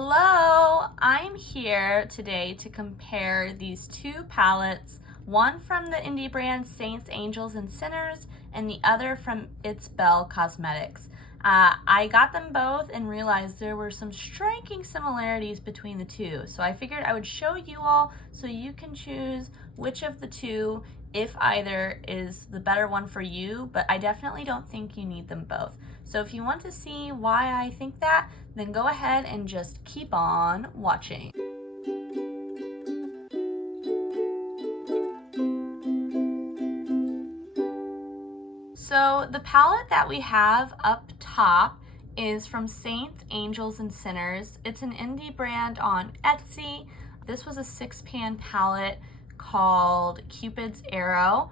Hello, I'm here today to compare these two palettes, one from the indie brand Saints, Angels, and Sinners, and the other from ItsBel Cosmetics. I got them both and realized there were some striking similarities between the two, so I figured I would show you all so you can choose which of the two, if either, is the better one for you, but I definitely don't think you need them both. So if you want to see why I think that, then go ahead and just keep on watching. So the palette that we have up top is from Saints, Angels, and Sinners. It's an indie brand on Etsy. This was a 6-pan palette called Cupid's Arrow.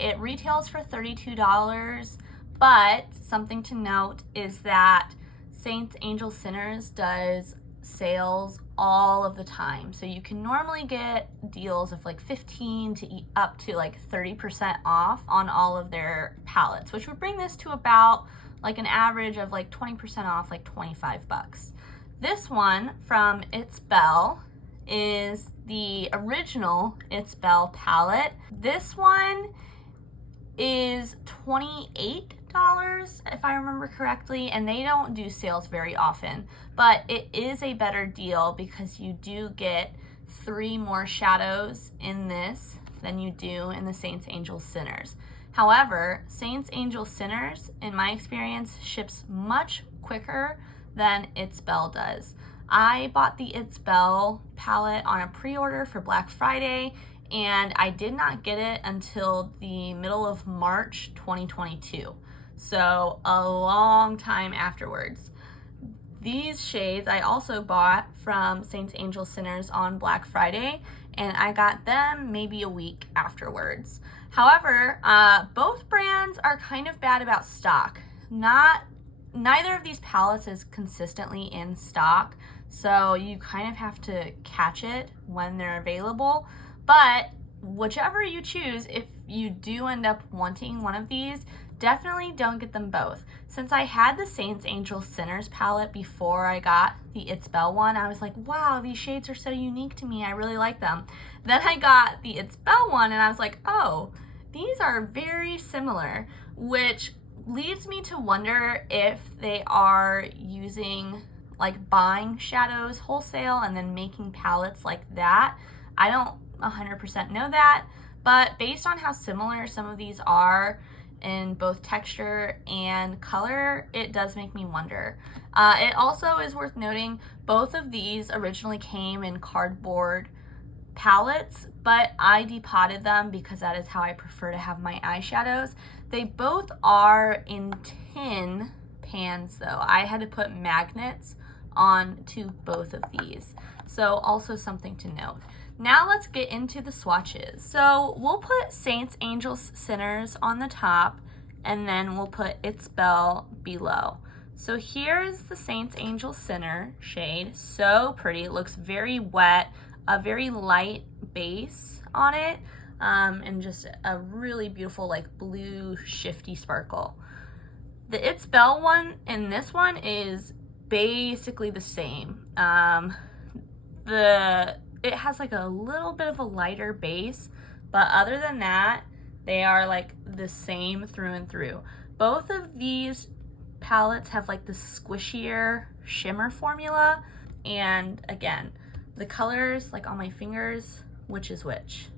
It retails for $32, but something to note is that Saints, Angels, Sinners does sales all of the time. So you can normally get deals of like 15 to up to like 30% off on all of their palettes, which would bring this to about like an average of like 20% off, like 25 bucks. This one from ItsBel is the original ItsBel palette. This one is $28 if I remember correctly, and they don't do sales very often, but it is a better deal because you do get 3 more shadows in this than you do in the Saints, Angels, Sinners. However, Saints, Angels, Sinners, in my experience, ships much quicker than ItsBel does. I bought the ItsBel palette on a pre-order for Black Friday, and I did not get it until the middle of March 2022. So a long time afterwards. These shades I also bought from Saints, Angels, Sinners on Black Friday, and I got them maybe a week afterwards. However, both brands are kind of bad about stock. Neither of these palettes is consistently in stock, so you kind of have to catch it when they're available. But whichever you choose, if you do end up wanting one of these, definitely don't get them both. Since I had the Saints, Angels, Sinners palette before I got the ItsBel one, I was like, wow, these shades are so unique to me. I really like them. Then I got the ItsBel one and I was like, oh, these are very similar, which leads me to wonder if they are using, like, buying shadows wholesale and then making palettes like that. I don't 100% know that, but based on how similar some of these are in both texture and color, it does make me wonder. It also is worth noting both of these originally came in cardboard palettes, but I depotted them because that is how I prefer to have my eyeshadows. They both are in tin pans though. I had to put magnets on to both of these, so also something to note. Now let's get into the swatches. So we'll put Saints, Angels, Sinners on the top, and then we'll put ItsBel below. So here's the Saints, Angels, Sinner shade. So pretty, it looks very wet, a very light base on it, and just a really beautiful like blue shifty sparkle. The ItsBel one and this one is basically the same. It has like a little bit of a lighter base, but other than that, they are like the same through and through. Both of these palettes have like the squishier shimmer formula, and again, the colors like on my fingers, which is which?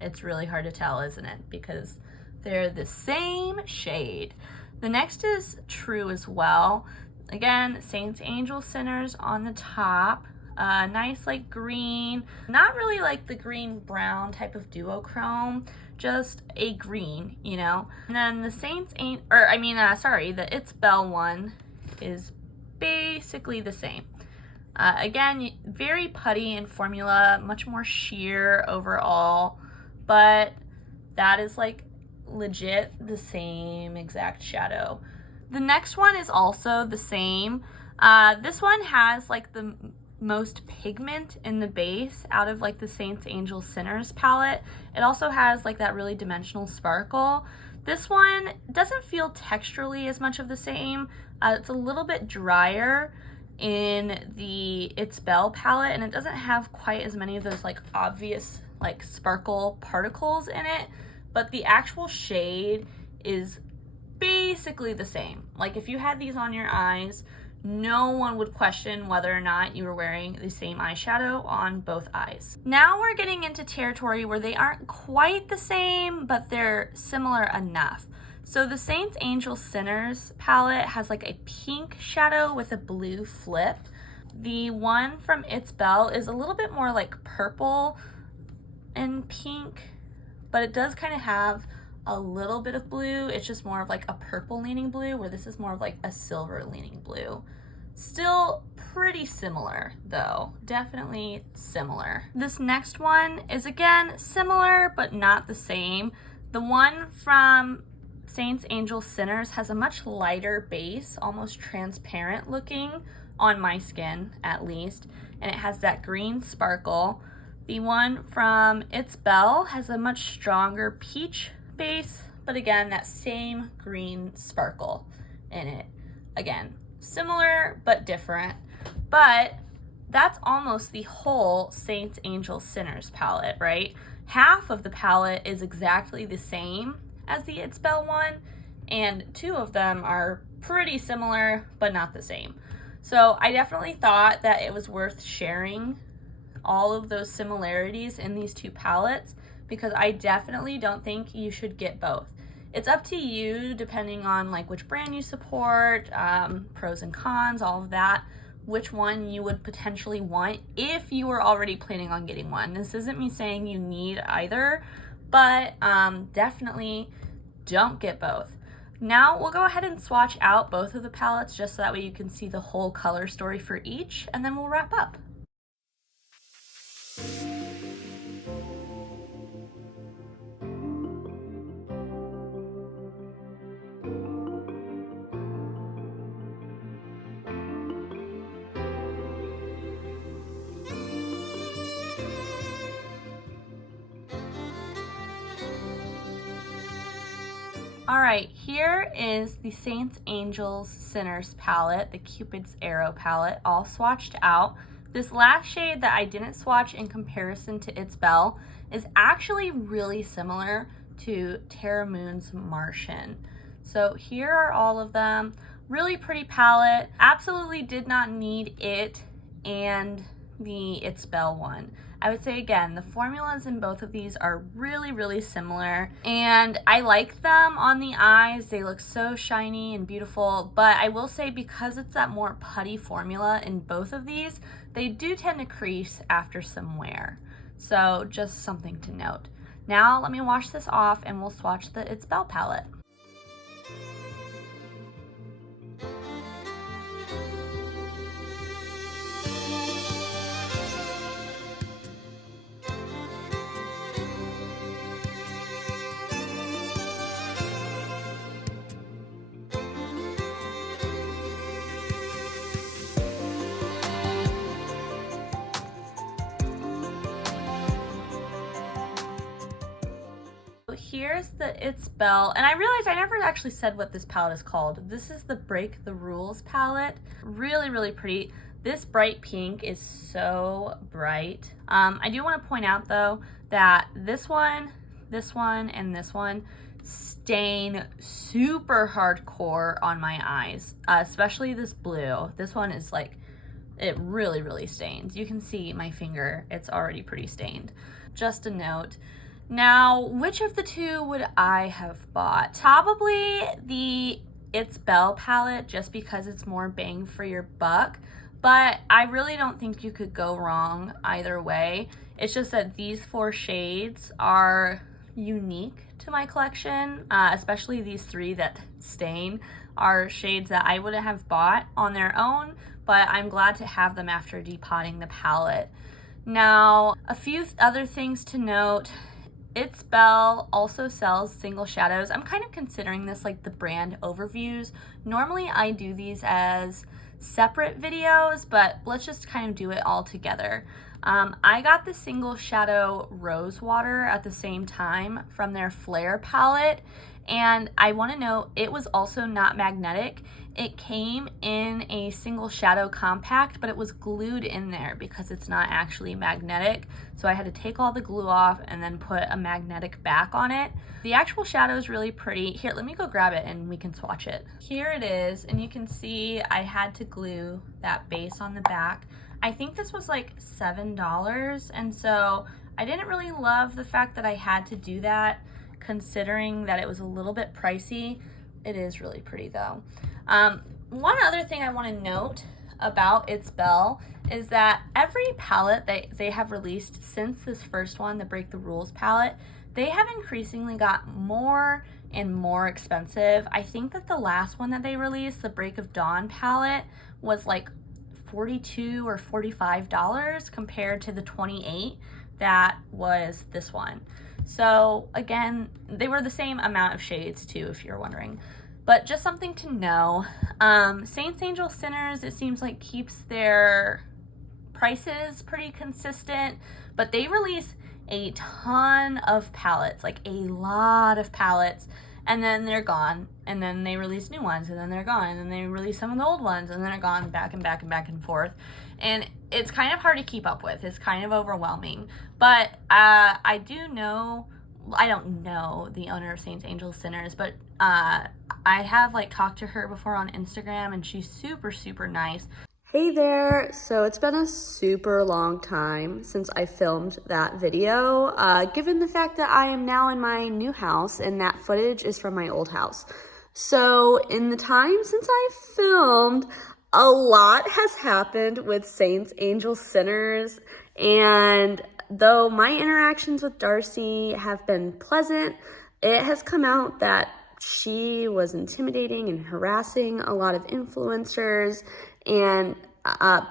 It's really hard to tell, isn't it? Because they're the same shade. The next is true as well. Again, Saints, Angels, Sinners on the top. Nice like green, not really like the green brown type of duochrome, just a green, you know. And then the the ItsBel one is basically the same. Again, very putty in formula, much more sheer overall, but that is like legit the same exact shadow. The next one is also the same. This one has like the most pigment in the base out of like the Saints, Angels, Sinners palette. It also has like that really dimensional sparkle. This one doesn't feel texturally as much of the same. It's a little bit drier, in the ItsBel palette, and it doesn't have quite as many of those like obvious like sparkle particles in it, but the actual shade is basically the same. Like if you had these on your eyes, no one would question whether or not you were wearing the same eyeshadow on both eyes. Now we're getting into territory where they aren't quite the same, but they're similar enough. So the Saints, Angels, Sinners palette has like a pink shadow with a blue flip. The one from ItsBel is a little bit more like purple and pink, but it does kind of have a little bit of blue. It's just more of like a purple leaning blue, where this is more of like a silver leaning blue. Still pretty similar though, definitely similar. This next one is again similar, but not the same. The one from Saints, Angels, Sinners has a much lighter base, almost transparent looking on my skin at least, and it has that green sparkle. The one from ItsBel has a much stronger peach base, but again, that same green sparkle in it. Again, similar but different. But that's almost the whole Saints, Angels, Sinners palette, right? Half of the palette is exactly the same as the ItsBel one, and two of them are pretty similar but not the same. So I definitely thought that it was worth sharing all of those similarities in these two palettes, because I definitely don't think you should get both. It's up to you depending on like which brand you support, pros and cons, all of that, which one you would potentially want if you were already planning on getting one. This isn't me saying you need either, but definitely don't get both. Now we'll go ahead and swatch out both of the palettes just so that way you can see the whole color story for each, and then we'll wrap up. All right, here is the Saints, Angels, Sinners palette, the Cupid's Arrow palette, all swatched out. This last shade that I didn't swatch in comparison to ItsBel is actually really similar to Tara Moon's Martian. So here are all of them. Really pretty palette. Absolutely did not need it and the ItsBel one. I would say again, the formulas in both of these are really, really similar, and I like them on the eyes. They look so shiny and beautiful, but I will say because it's that more putty formula in both of these, they do tend to crease after some wear. So just something to note. Now let me wash this off and we'll swatch the ItsBel palette. Here's the ItsBel, and I realized I never actually said what this palette is called. This is the Break the Rules palette. Really, really pretty. This bright pink is so bright. I do want to point out though that this one, and this one stain super hardcore on my eyes, especially this blue. This one is like, it really, really stains. You can see my finger, it's already pretty stained. Just a note. Now, which of the two would I have bought? Probably the ItsBel palette, just because it's more bang for your buck, but I really don't think you could go wrong either way. It's just that these four shades are unique to my collection, especially these three that stain are shades that I wouldn't have bought on their own, but I'm glad to have them after depotting the palette. Now, a few other things to note. ItsBel also sells single shadows. I'm kind of considering this like the brand overviews. Normally I do these as separate videos, but let's just kind of do it all together. I got the single shadow Rose Water at the same time from their Flare palette, and I want to note it was also not magnetic. It came in a single shadow compact, but it was glued in there because it's not actually magnetic. So I had to take all the glue off and then put a magnetic back on it. The actual shadow is really pretty. Here, let me go grab it and we can swatch it. Here it is, and you can see I had to glue that base on the back. I think this was like $7, and so I didn't really love the fact that I had to do that, considering that it was a little bit pricey. It is really pretty though. One other thing I want to note about ItsBel is that every palette that they have released since this first one, the Break the Rules palette, they have increasingly got more and more expensive. I think that the last one that they released, the Break of Dawn palette, was like $42 or $45 compared to the $28 that was this one. So again, they were the same amount of shades too, if you're wondering. But just something to know. Saints, Angels, Sinners, it seems like keeps their prices pretty consistent, but they release a ton of palettes, like a lot of palettes, and then they're gone, and then they release new ones, and then they're gone, and then they release some of the old ones, and then they're gone, back and back and back and forth. And it's kind of hard to keep up with. It's kind of overwhelming. But I don't know the owner of Saints, Angels, Sinners, but I have like talked to her before on Instagram, and she's super, super nice. Hey there, so it's been a super long time since I filmed that video, given the fact that I am now in my new house and that footage is from my old house. So in the time since I filmed, a lot has happened with Saints, Angels, Sinners, and though my interactions with Darcy have been pleasant, it has come out that she was intimidating and harassing a lot of influencers. And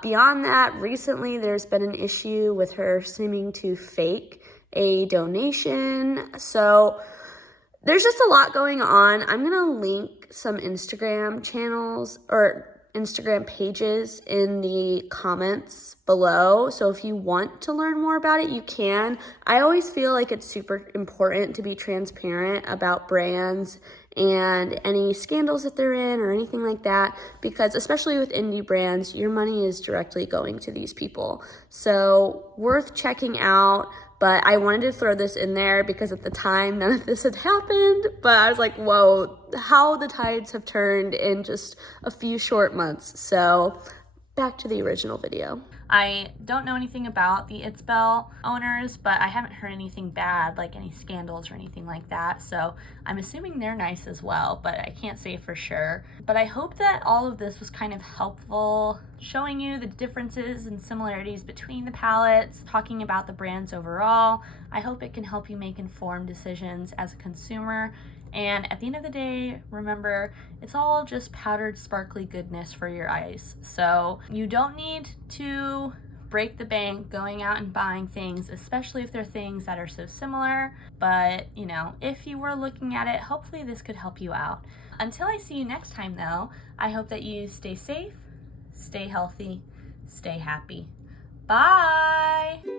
beyond that, recently there's been an issue with her seeming to fake a donation. So there's just a lot going on. I'm going to link some Instagram channels or Instagram pages in the comments below. So if you want to learn more about it, you can. I always feel like it's super important to be transparent about brands and any scandals that they're in or anything like that, because especially with indie brands, your money is directly going to these people. So worth checking out. But I wanted to throw this in there because at the time, none of this had happened. But I was like, whoa, how the tides have turned in just a few short months. So back to the original video. I don't know anything about the ItsBel owners, but I haven't heard anything bad, like any scandals or anything like that. So I'm assuming they're nice as well, but I can't say for sure. But I hope that all of this was kind of helpful, showing you the differences and similarities between the palettes, talking about the brands overall. I hope it can help you make informed decisions as a consumer. And at the end of the day, remember, it's all just powdered sparkly goodness for your eyes. So you don't need to break the bank going out and buying things, especially if they're things that are so similar. But, you know, if you were looking at it, hopefully this could help you out. Until I see you next time though, I hope that you stay safe, stay healthy, stay happy. Bye!